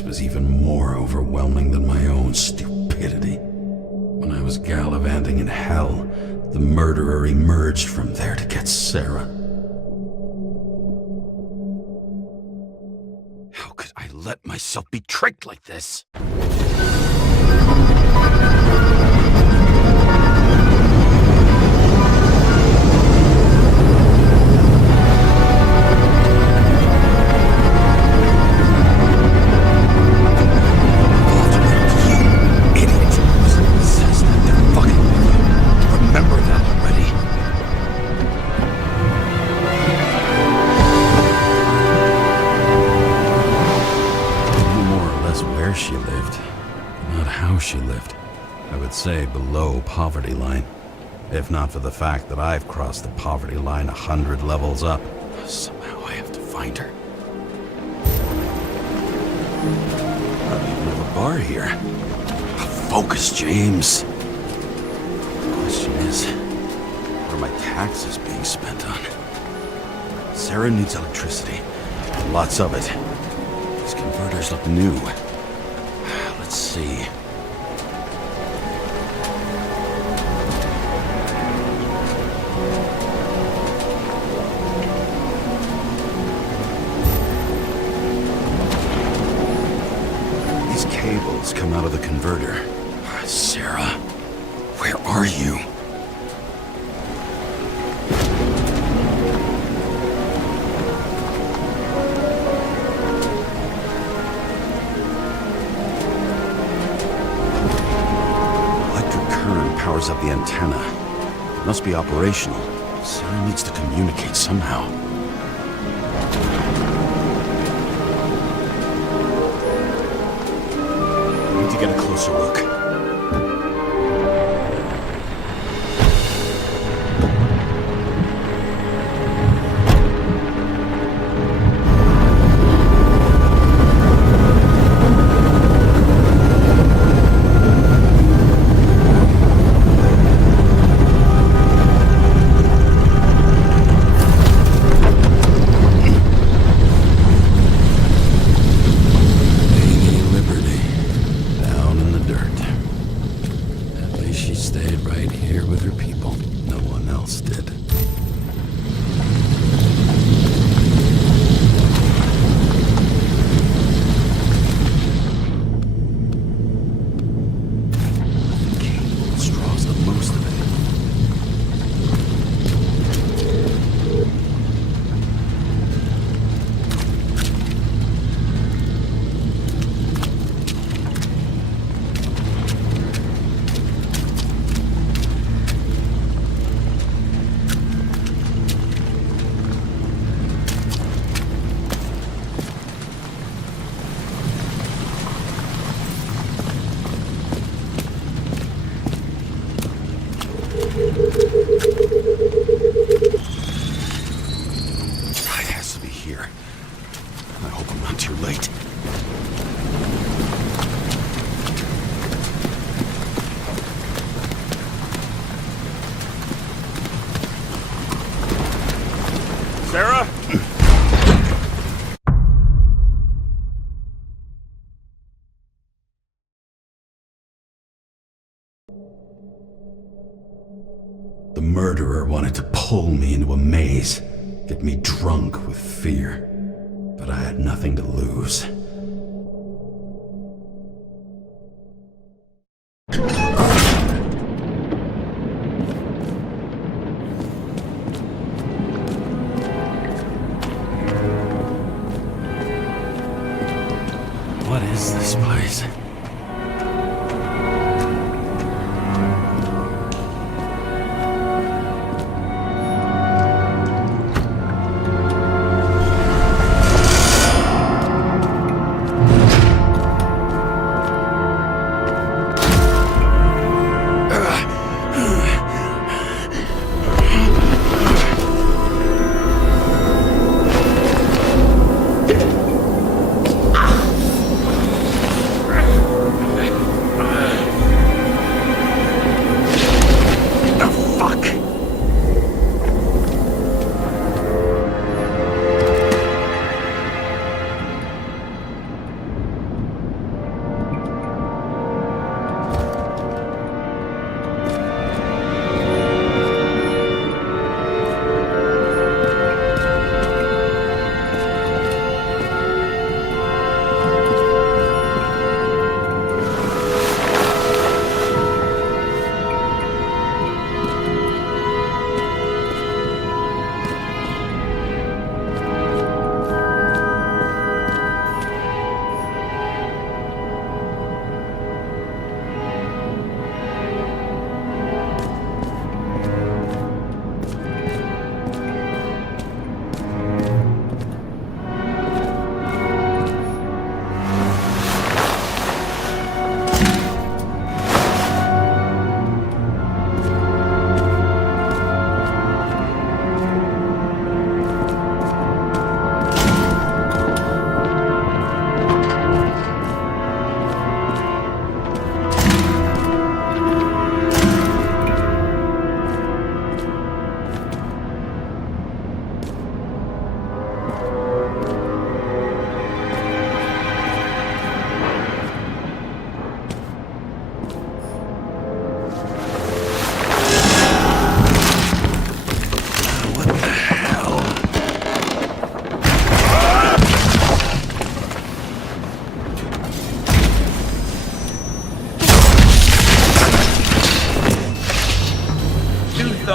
this was even more overwhelming than my own stupidity. When I was gallivanting in hell, the murderer emerged from there to get Sarah. How could I let myself be tricked like this? She lived, not how she lived. I would say below poverty line, if not for the fact that I've crossed the poverty line 100 levels up. Somehow I have to find her. I don't even have a bar here. Focus, James. The question is, what are my taxes being spent on? Sarah needs electricity, lots of it. These converters look new. Let's see. These cables come out of the converter. Sarah, where are you? Powers up the antenna. It must be operational. Sarah needs to communicate somehow. I need to get a closer look. Sarah? The murderer wanted to pull me into a maze, get me drunk with fear. But I had nothing to lose. What is this place?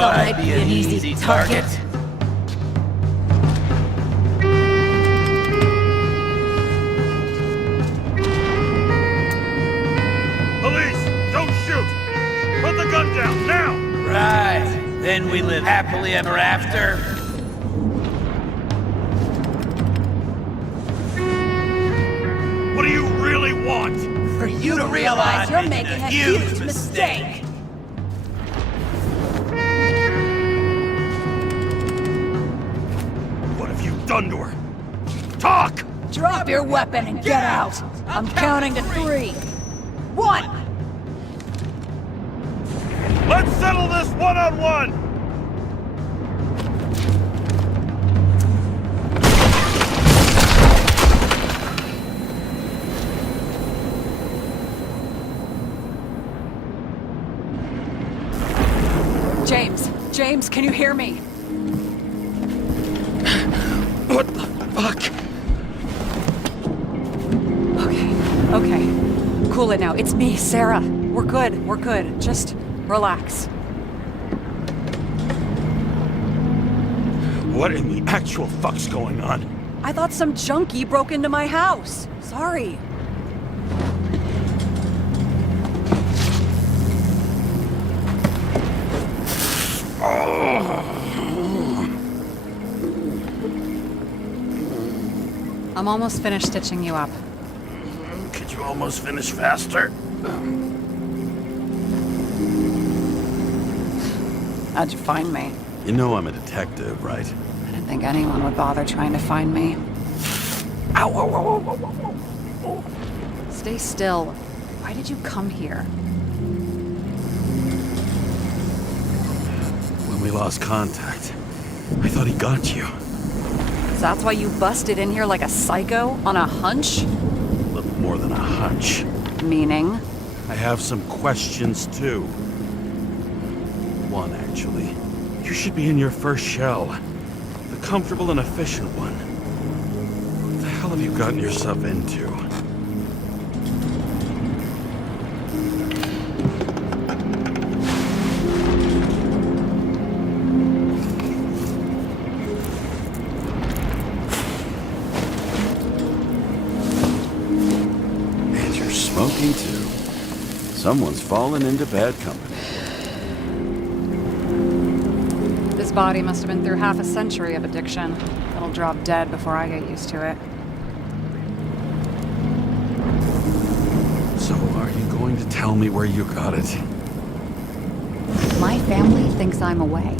I'd be an easy target. Police, don't shoot! Put the gun down, now! Right. Then we live happily ever after. What do you really want? For you to realize you're making a huge mistake. What have you done to her? Talk! Drop your weapon and get out. I'm counting to 3. 1. Let's settle this one-on-one! James, can you hear me? What the fuck? Okay. Cool it now. It's me, Sarah. We're good. Just relax. What in the actual fuck's going on? I thought some junkie broke into my house. Sorry. I'm almost finished stitching you up. Could you almost finish faster? How'd you find me? You know I'm a detective, right? I didn't think anyone would bother trying to find me. Ow, ow, ow, ow, ow, ow. Stay still. Why did you come here? When we lost contact, I thought he got you. So that's why you busted in here like a psycho on a hunch? A little more than a hunch. Meaning? I have some questions, too. One, actually. You should be in your first shell. The comfortable and efficient one. What the hell have you gotten yourself into? And you're smoking, too. Someone's fallen into bad company. This body must have been through half a century of addiction. It'll drop dead before I get used to it. So are you going to tell me where you got it? My family thinks I'm away.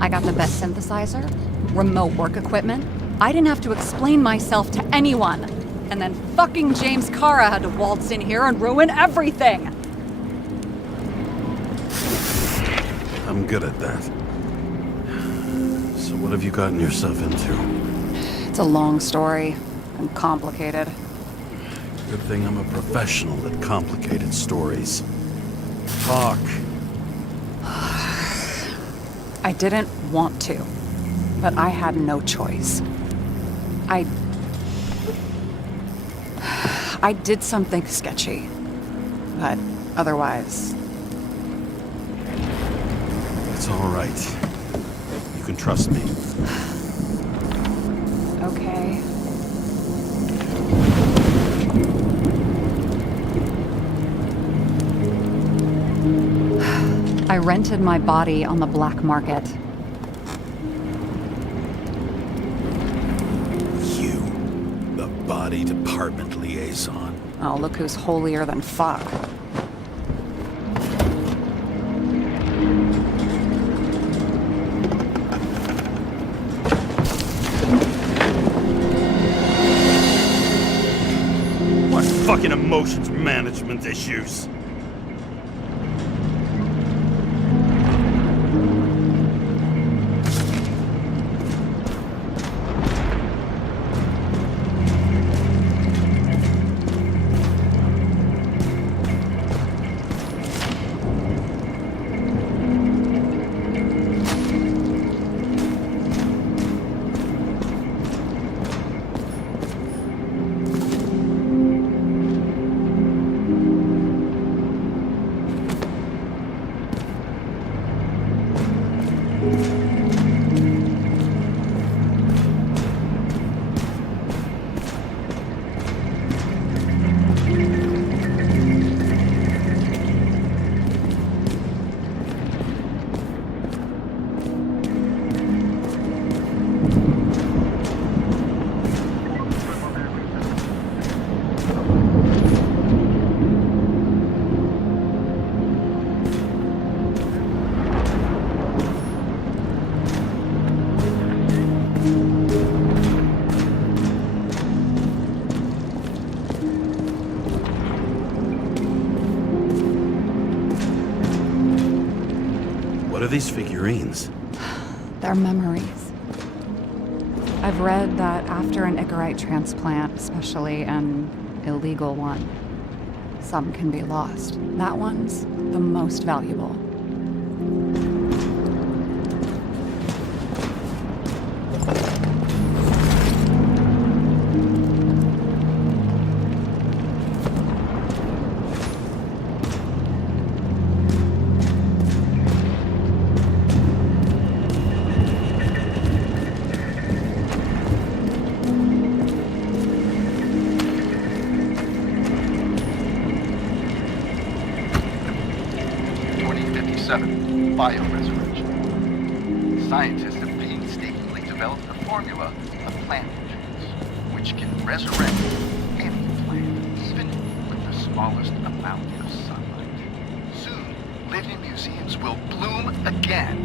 I got the best synthesizer, remote work equipment. I didn't have to explain myself to anyone. And then fucking James Karra had to waltz in here and ruin everything. I'm good at that. So what have you gotten yourself into? It's a long story and complicated. Good thing I'm a professional at complicated stories. Talk. I didn't want to, but I had no choice. I did something sketchy, but otherwise... It's all right. You can trust me. Okay. I rented my body on the black market. You, the body department liaison. Oh, look who's holier than fuck. What fucking emotions management issues? are these figurines? They're memories. I've read that after an Icarite transplant, especially an illegal one, some can be lost. That one's the most valuable. Bioresurrection. Scientists have painstakingly developed a formula of plant nutrients, which can resurrect any plant, even with the smallest amount of sunlight. Soon, living museums will bloom again.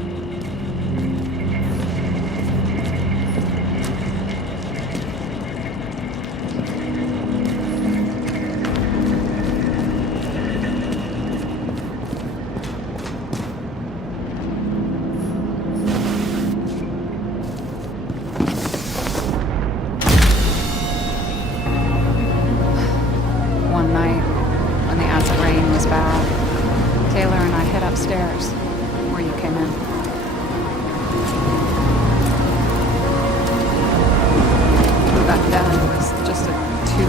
One night, when the acid rain was bad, Taylor and I hid upstairs, where you came in. Back then, it was just a 2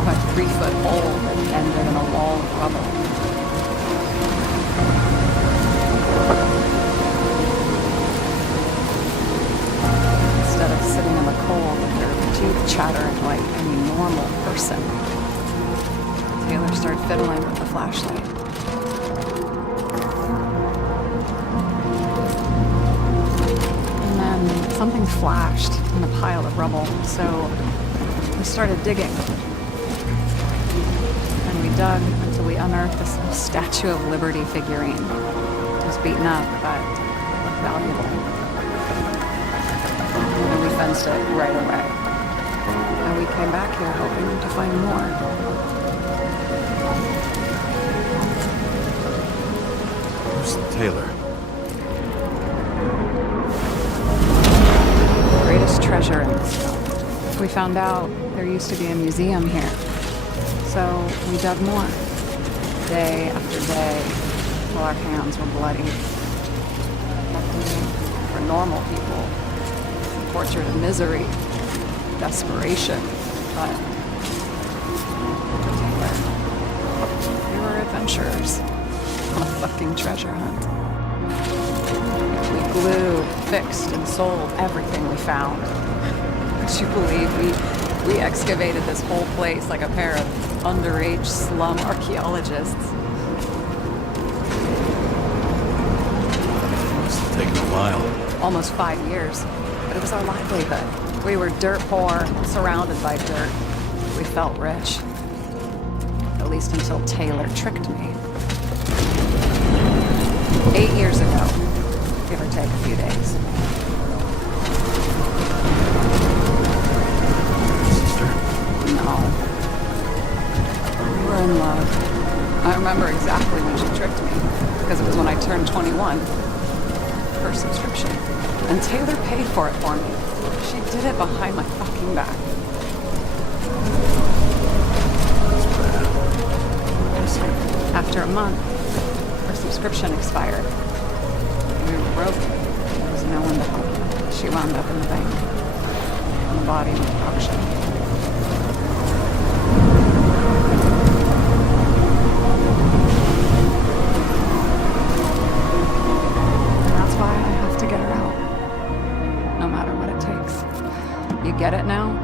by 3 foot hole that ended in a wall of rubble. Instead of sitting in the cold with her teeth chattering like any normal person, Taylor started fiddling with the flashlight. And then something flashed in the pile of rubble, so we started digging. And we dug until we unearthed this Statue of Liberty figurine. It was beaten up, but looked valuable. And we fenced it right away. And we came back here hoping to find more. Who's Taylor? Greatest treasure in this film. We found out there used to be a museum here. So we dug more. Day after day, till our hands were bloody. Nothing for normal people. Tortured in misery. Desperation. But for Taylor, we were adventurers. On a fucking treasure hunt. We glued, fixed, and sold everything we found. Would you believe we excavated this whole place like a pair of underage slum archaeologists? Must have taken a while. Almost 5 years, but it was our livelihood. We were dirt poor, surrounded by dirt. We felt rich. At least until Taylor tricked me. 8 years ago, give or take a few days. Sister? No. We were in love. I remember exactly when she tricked me, because it was when I turned 21. First subscription. And Taylor paid for it for me. She did it behind my fucking back. That's bad. After a month, her subscription expired. We were broke. There was no one to help. She wound up in the bank. On the body of auction. And that's why I have to get her out. No matter what it takes. You get it now?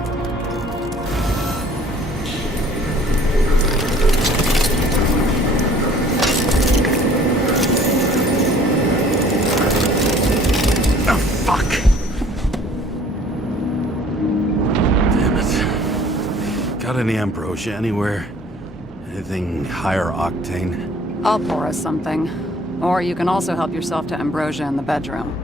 Got any ambrosia anywhere? Anything higher octane? I'll pour us something. Or you can also help yourself to ambrosia in the bedroom.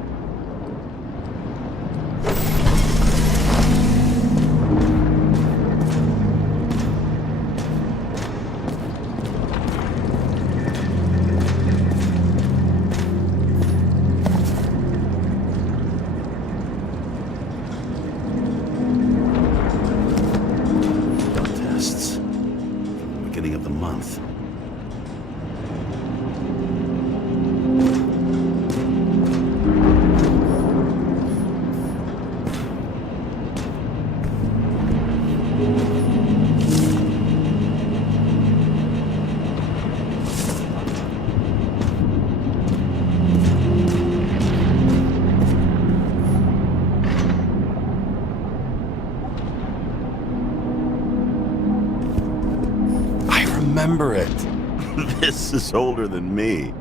remember it. This is older than me.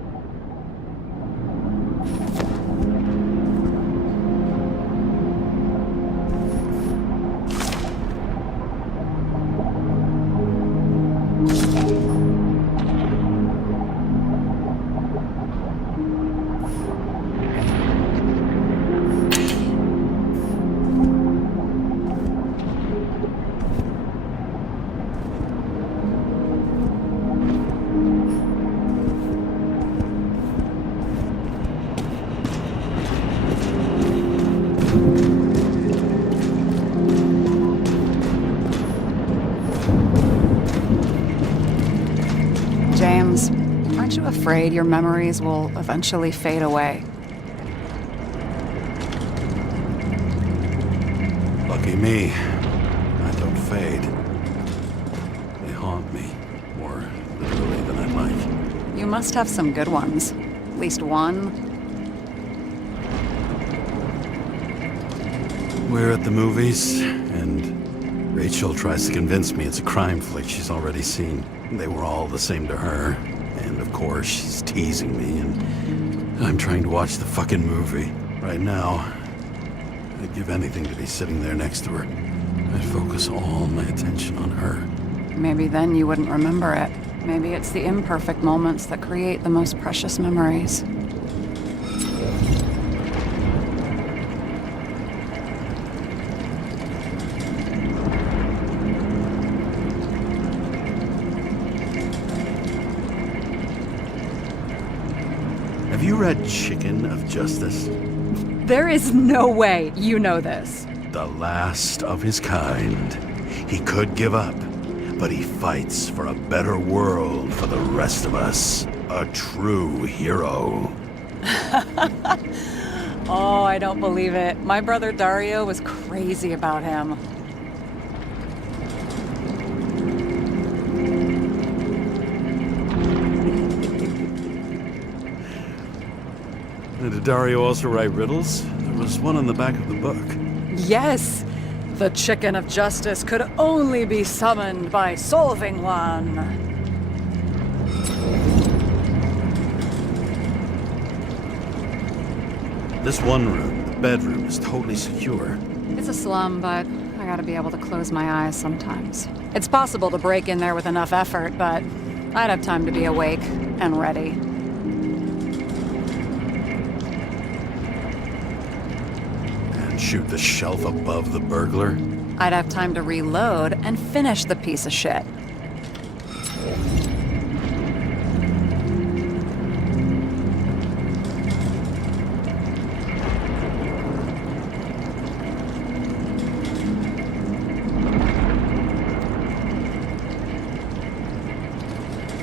James, aren't you afraid your memories will eventually fade away? Lucky me. I don't fade. They haunt me, more literally than I'd like. You must have some good ones. At least one. We're at the movies, and Rachel tries to convince me it's a crime flick she's already seen. They were all the same to her, and of course she's teasing me, and I'm trying to watch the fucking movie. Right now, I'd give anything to be sitting there next to her. I'd focus all my attention on her. Maybe then you wouldn't remember it. Maybe it's the imperfect moments that create the most precious memories. Have you read Chicken of Justice? There is no way you know this. The last of his kind. He could give up, but he fights for a better world for the rest of us. A true hero. Oh, I don't believe it. My brother Dario was crazy about him. Did Dario also write riddles? There was one on the back of the book. Yes! The Chicken of Justice could only be summoned by solving one. This one room, the bedroom, is totally secure. It's a slum, but I gotta be able to close my eyes sometimes. It's possible to break in there with enough effort, but I'd have time to be awake and ready. Shoot the shelf above the burglar? I'd have time to reload and finish the piece of shit.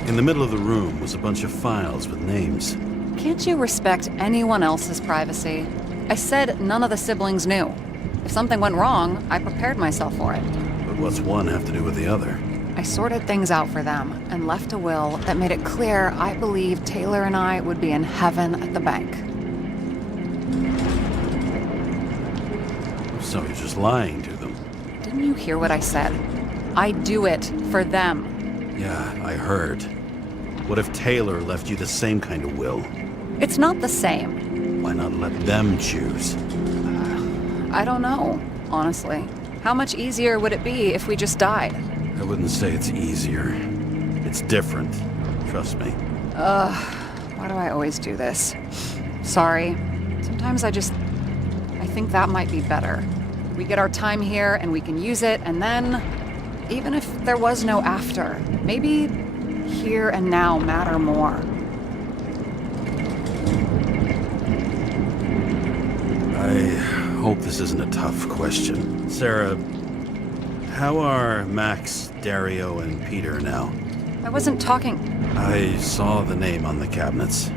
In the middle of the room was a bunch of files with names. Can't you respect anyone else's privacy? I said none of the siblings knew. If something went wrong, I prepared myself for it. But what's one have to do with the other? I sorted things out for them and left a will that made it clear I believed Taylor and I would be in heaven at the bank. So you're just lying to them? Didn't you hear what I said? I do it for them. Yeah, I heard. What if Taylor left you the same kind of will? It's not the same. Why not let them choose? I don't know, honestly. How much easier would it be if we just died? I wouldn't say it's easier. It's different. Trust me. Why do I always do this? Sorry. Sometimes I think that might be better. We get our time here and we can use it, and then, even if there was no after, maybe here and now matter more. I hope this isn't a tough question. Sarah, how are Max, Dario, and Peter now? I wasn't talking. I saw the name on the cabinets.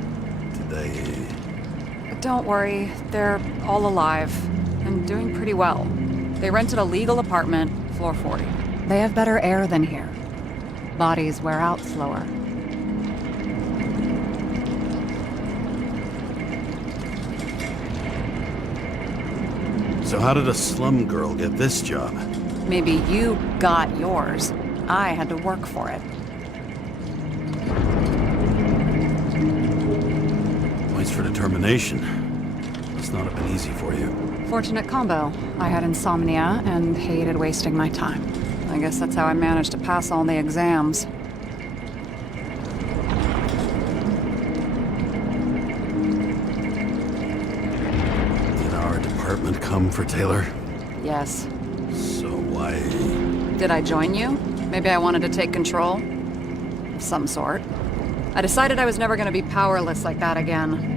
Did they... Don't worry, they're all alive and doing pretty well. They rented a legal apartment, floor 40. They have better air than here. Bodies wear out slower. So how did a slum girl get this job? Maybe you got yours. I had to work for it. for determination. Must not have been easy for you. Fortunate combo. I had insomnia and hated wasting my time. I guess that's how I managed to pass all the exams. Did our department come for Taylor? Yes. So why... Did I join you? Maybe I wanted to take control? Of some sort. I decided I was never going to be powerless like that again.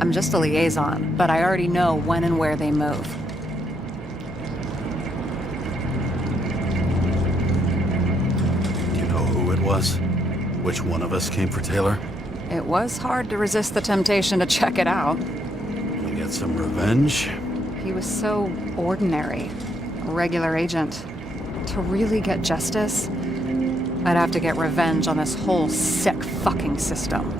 I'm just a liaison, but I already know when and where they move. Do you know who it was? Which one of us came for Taylor? It was hard to resist the temptation to check it out. We get some revenge? He was so ordinary. A regular agent. To really get justice, I'd have to get revenge on this whole sick fucking system.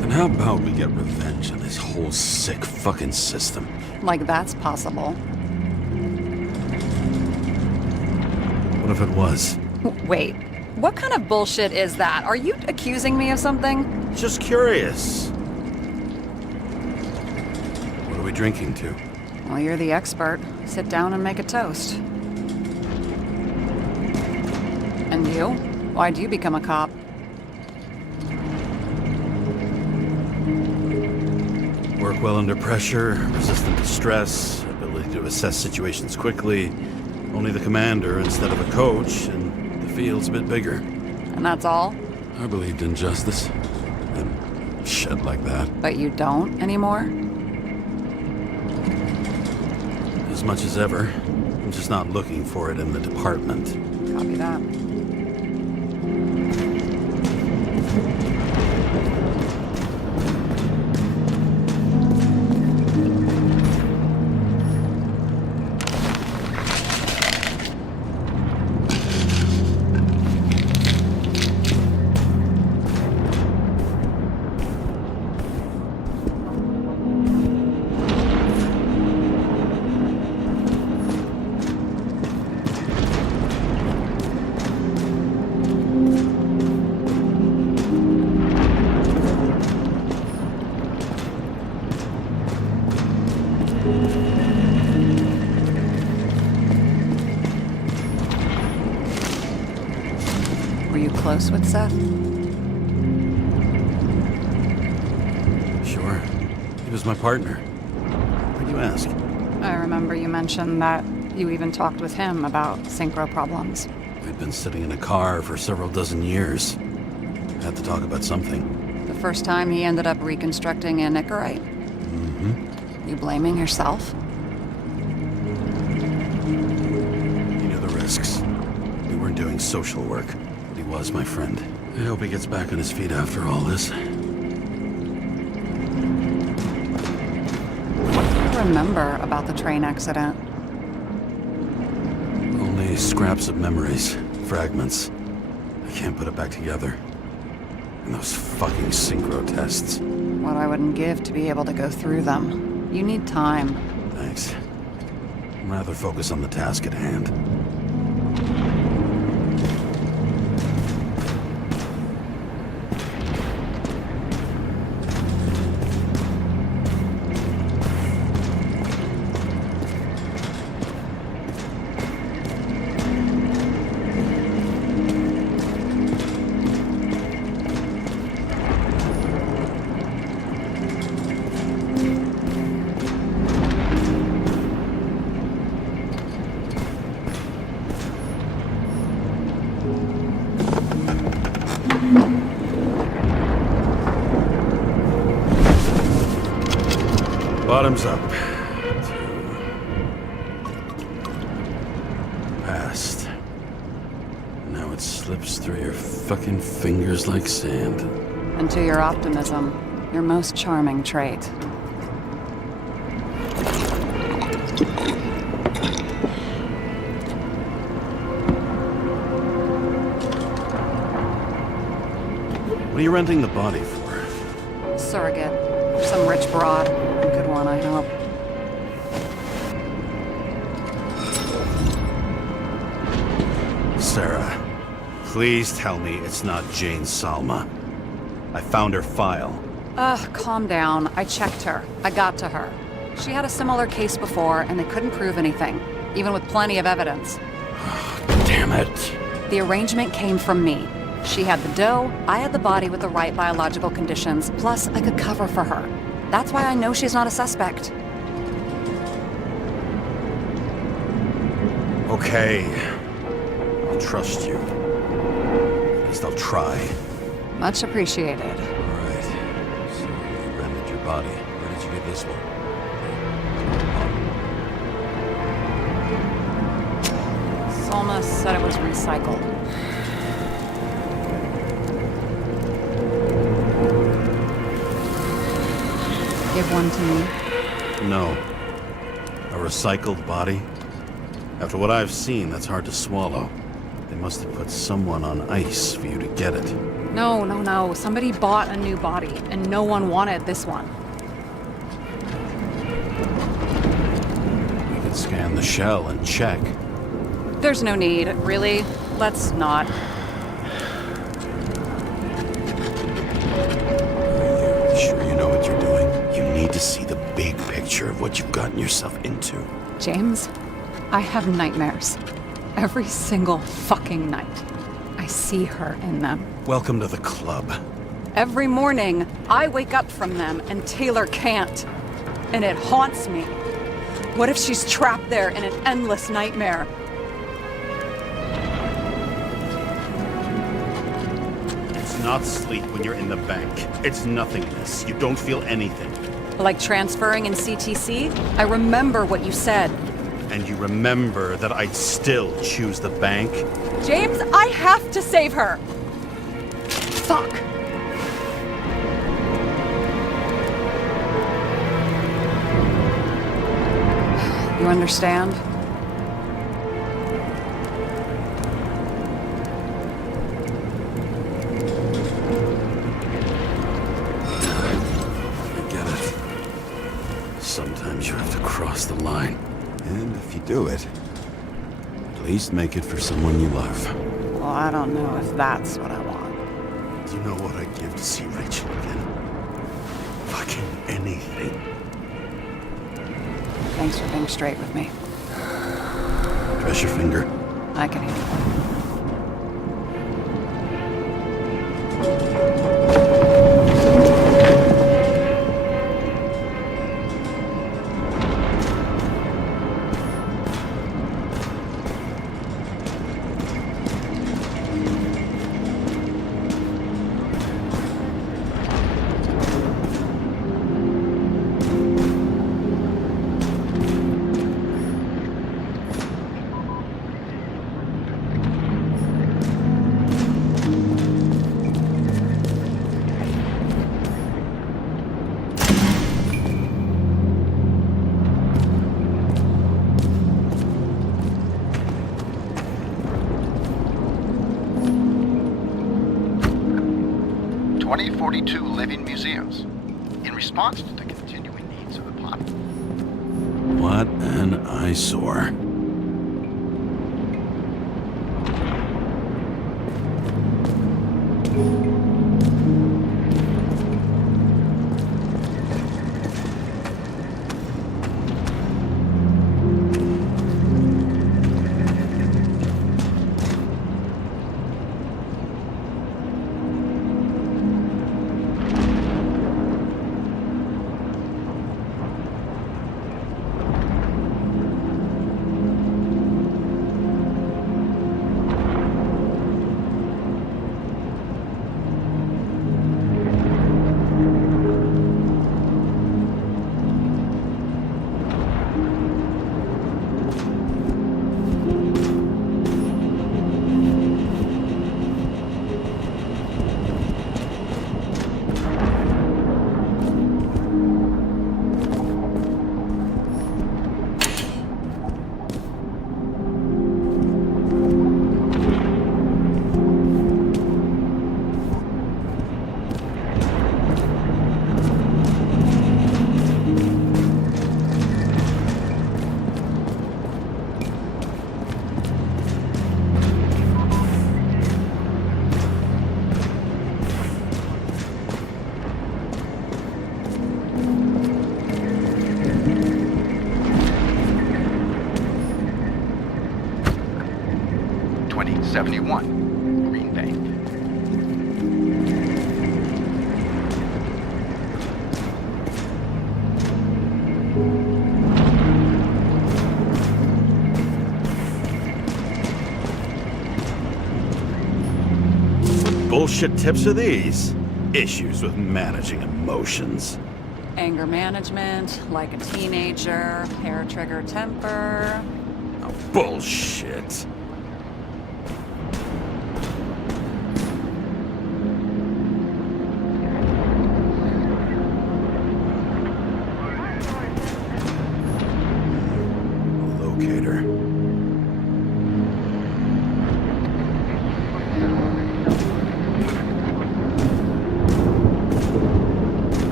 Then how about we get revenge on this whole sick fucking system? Like that's possible. What if it was? Wait, what kind of bullshit is that? Are you accusing me of something? Just curious. What are we drinking to? Well, you're the expert. Sit down and make a toast. And you? Why'd you become a cop? Work well under pressure, resistant to stress, ability to assess situations quickly. Only the commander instead of a coach, and the field's a bit bigger. And that's all? I believed in justice. And shit like that. But you don't anymore? As much as ever. I'm just not looking for it in the department. Copy that. Were you close with Seth? Sure. He was my partner. Why'd you ask? I remember you mentioned that you even talked with him about synchro problems. We'd been sitting in a car for several dozen years. Had to talk about something. The first time he ended up reconstructing a Nicorite? Mm-hmm. You blaming yourself? He knew the risks. We weren't doing social work, but he was my friend. I hope he gets back on his feet after all this. What do you remember about the train accident? Only scraps of memories, fragments. I can't put it back together. And those fucking synchro tests. What I wouldn't give to be able to go through them. You need time. Thanks. I'd rather focus on the task at hand. Bottoms up. Past. Now it slips through your fucking fingers like sand. And to your optimism, your most charming trait. What are you renting the body for? Surrogate. Some rich broad. A good one, I hope. Sarah. Please tell me it's not Jane Salma. I found her file. Calm down. I checked her. I got to her. She had a similar case before, and they couldn't prove anything, even with plenty of evidence. Damn it. The arrangement came from me. She had the dough, I had the body with the right biological conditions, plus I could cover for her. That's why I know she's not a suspect. Okay. I'll trust you. At least I'll try. Much appreciated. Alright. So you rented your body. Where did you get this one? Salma said it was recycled. Give one to me. No. A recycled body? After what I've seen, that's hard to swallow. They must have put someone on ice for you to get it. No. Somebody bought a new body, and no one wanted this one. We can scan the shell and check. There's no need, really. Let's not. Are you sure you know what you're doing? You need to see the big picture of what you've gotten yourself into. James, I have nightmares. Every single fucking night. I see her in them. Welcome to the club. Every morning, I wake up from them and Taylor can't. And it haunts me. What if she's trapped there in an endless nightmare? It's not sleep when you're in the bank. It's nothingness. You don't feel anything. Like transferring in CTC? I remember what you said. And you remember that I'd still choose the bank? James, I have to save her! Fuck! You understand? I get it. Sometimes you have to cross the line. And if you do it, at least make it for someone you love. Well, I don't know if that's what I want. Do you know what I'd give to see Rachel again? Fucking anything. Thanks for being straight with me. Press your finger. I can handle it. Living museums in response to the continuing needs of the population. What an eyesore. bullshit tips are these? Issues with managing emotions. Anger management, like a teenager, hair trigger temper. Oh, bullshit. Locator.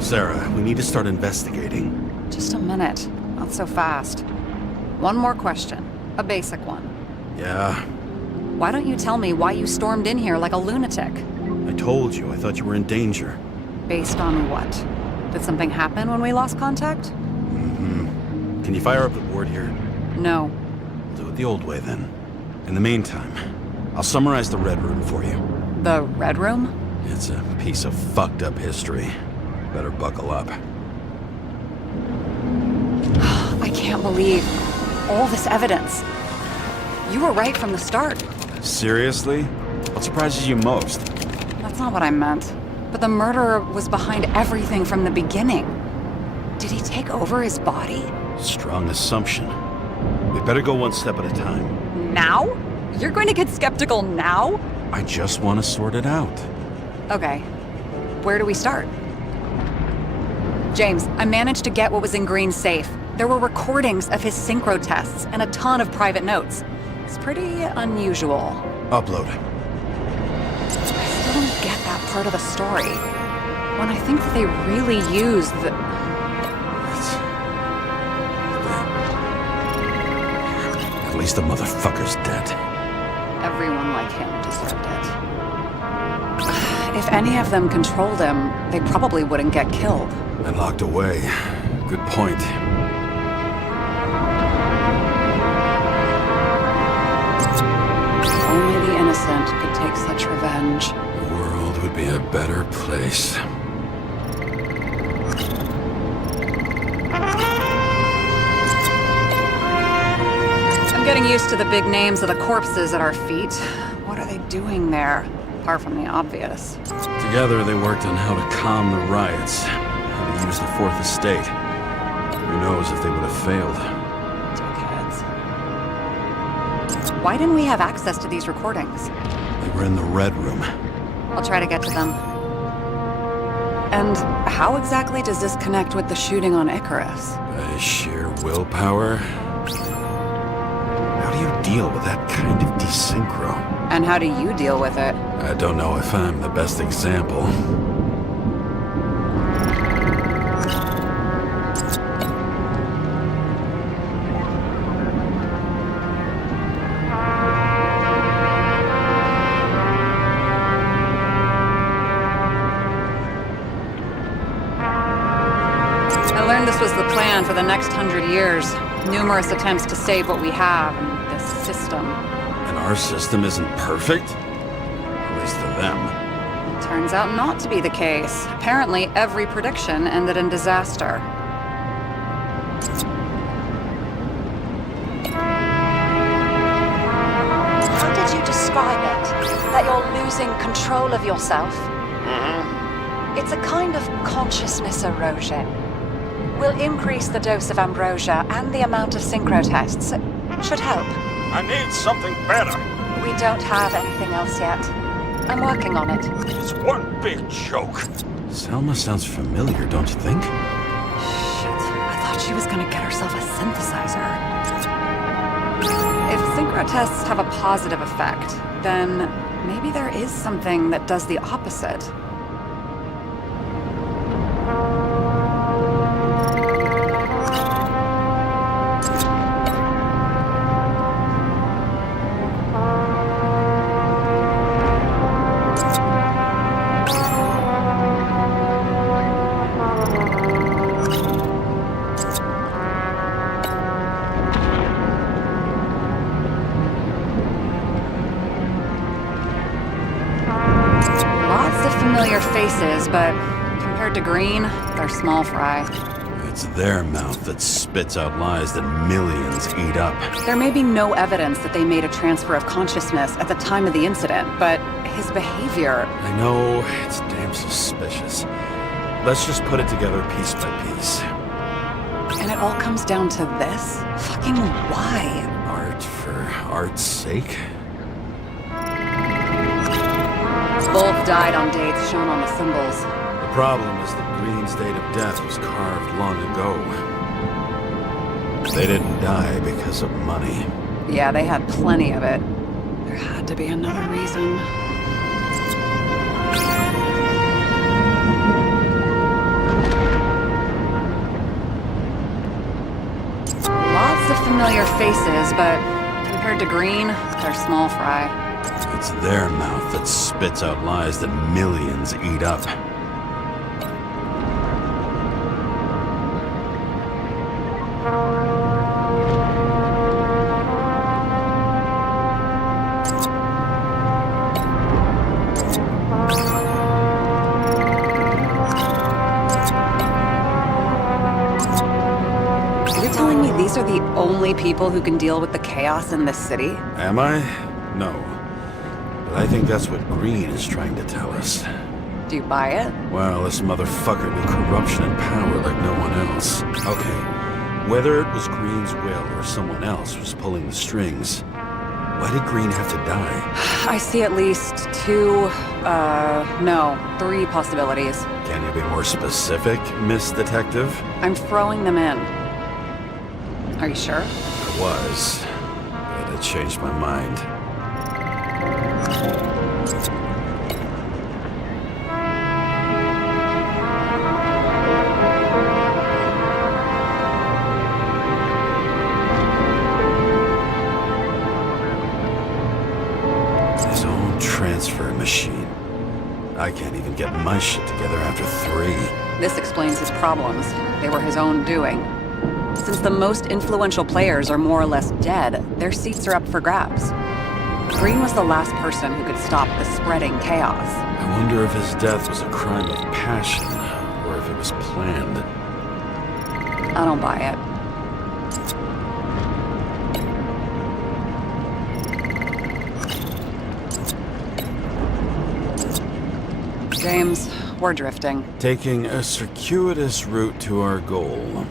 Sarah, we need to start investigating. Just a minute. Not so fast. One more question. A basic one. Yeah, Why don't you tell me why you stormed in here like a lunatic? I told you, I thought you were in danger. Based on what? Did something happen when we lost contact? Can you fire up the board here? No. Do it the old way then. In the meantime, I'll summarize the Red Room for you. The Red Room? It's a piece of fucked up history. Better buckle up. I can't believe all this evidence. You were right from the start. Seriously? What surprises you most? That's not what I meant. But the murderer was behind everything from the beginning. Did he take over his body? Strong assumption. We better go one step at a time. Now? You're going to get skeptical now? I just want to sort it out. Okay. Where do we start? James, I managed to get what was in Green's safe. There were recordings of his synchro tests and a ton of private notes. It's pretty unusual. Upload. I still don't get that part of the story. When I think that they really used the... At least the motherfucker's dead. Everyone like him deserved it. If any of them controlled him, they probably wouldn't get killed. And locked away. Good point. Only the innocent could take such revenge. The world would be a better place. I'm getting used to the big names of the corpses at our feet. What are they doing there? Apart from the obvious. Together, they worked on how to calm the riots, how to use the Fourth Estate. Who knows if they would have failed. Dickheads. Why didn't we have access to these recordings? They were in the Red Room. I'll try to get to them. And how exactly does this connect with the shooting on Icarus? By sheer willpower? How do you deal with that kind of desynchro? And how do you deal with it? I don't know if I'm the best example. I learned this was the plan for the next 100 years. Numerous attempts to save what we have in this system. And our system isn't perfect? At least to them. Turns out not to be the case. Apparently, every prediction ended in disaster. How did you describe it? That you're losing control of yourself? It's a kind of consciousness erosion. We'll increase the dose of ambrosia and the amount of synchro tests. Should help. I need something better. We don't have anything else yet. I'm working on it. It's one big joke. Selma sounds familiar, don't you think? Shit, I thought she was gonna get herself a synthesizer. If synchro tests have a positive effect, then maybe there is something that does the opposite. Lots of familiar faces, but compared to Green, they're small fry. It's their mouth that spits out lies that millions eat up. There may be no evidence that they made a transfer of consciousness at the time of the incident, but his behavior... I know, it's damn suspicious. Let's just put it together piece by piece. And it all comes down to this? Fucking why? Art for art's sake? Both died on dates shown on the symbols. The problem is that Green's date of death was carved long ago. They didn't die because of money. Yeah, they had plenty of it. There had to be another reason. Lots of familiar faces, but compared to Green, they're small fry. It's their mouth that spits out lies that millions eat up. You're telling me these are the only people who can deal with the chaos in this city? Am I? No. But I think that's what Green is trying to tell us. Do you buy it? Well, this motherfucker knew corruption and power like no one else. Okay, whether it was Green's will or someone else was pulling the strings, why did Green have to die? I see at least three possibilities. Can you be more specific, Miss Detective? I'm throwing them in. Are you sure? I was, but I changed my mind. His own transfer machine. I can't even get my shit together after 3. This explains his problems. They were his own doing. Since the most influential players are more or less dead, their seats are up for grabs. Green was the last person who could stop the spreading chaos. I wonder if his death was a crime of passion, or if it was planned. I don't buy it. James, we're drifting. Taking a circuitous route to our goal.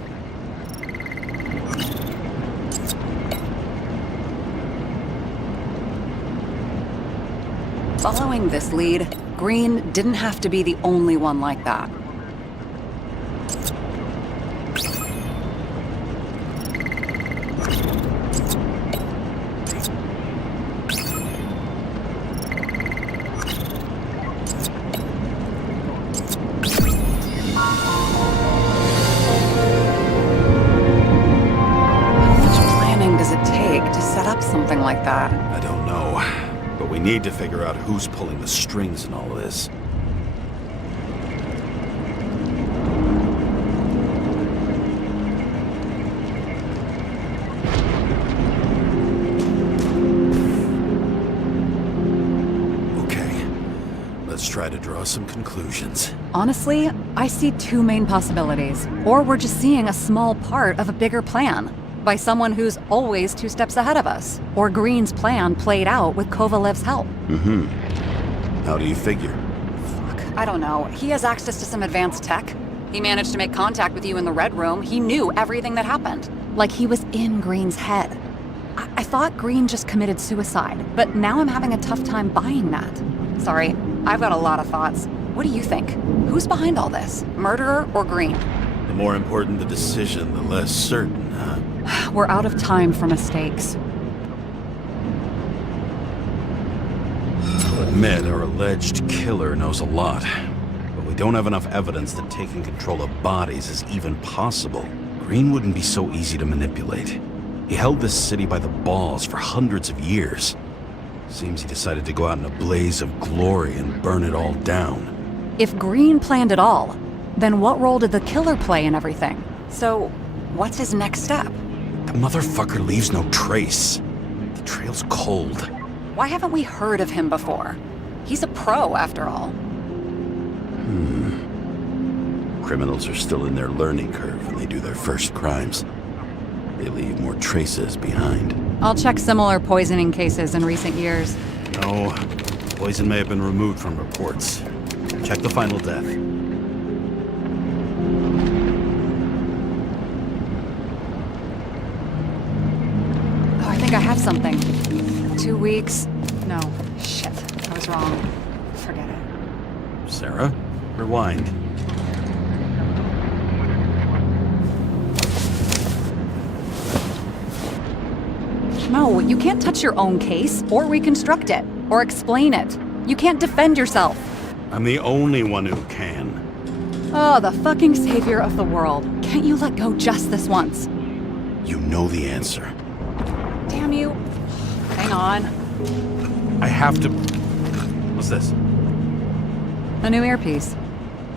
Following this lead, Green didn't have to be the only one like that. How much planning does it take to set up something like that? I don't know, but we need to figure out who's pulling the strings in all of this. Okay, let's try to draw some conclusions. Honestly, I see two main possibilities. Or we're just seeing a small part of a bigger plan by someone who's always 2 steps ahead of us. Or Green's plan played out with Kovalev's help. How do you figure? Fuck, I don't know. He has access to some advanced tech. He managed to make contact with you in the Red Room. He knew everything that happened. Like he was in Green's head. I thought Green just committed suicide, but now I'm having a tough time buying that. Sorry, I've got a lot of thoughts. What do you think? Who's behind all this? Murderer or Green? The more important the decision, the less certain, huh? We're out of time for mistakes. I'll admit our alleged killer knows a lot, but we don't have enough evidence that taking control of bodies is even possible. Green wouldn't be so easy to manipulate. He held this city by the balls for hundreds of years. Seems he decided to go out in a blaze of glory and burn it all down. If Green planned it all, then what role did the killer play in everything? So, what's his next step? The motherfucker leaves no trace. The trail's cold. Why haven't we heard of him before? He's a pro, after all. Criminals are still in their learning curve when they do their first crimes. They leave more traces behind. I'll check similar poisoning cases in recent years. No, poison may have been removed from reports. Check the final death. Oh, I think I have something. 2 weeks. No, shit. I was wrong. Forget it. Sarah, rewind. No, you can't touch your own case, or reconstruct it, or explain it. You can't defend yourself. I'm the only one who can. Oh, the fucking savior of the world. Can't you let go just this once? You know the answer. Damn you. Hang on. I have to... What's this? A new earpiece.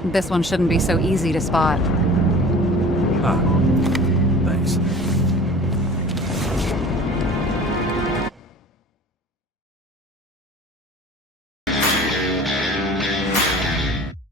This one shouldn't be so easy to spot. Ah,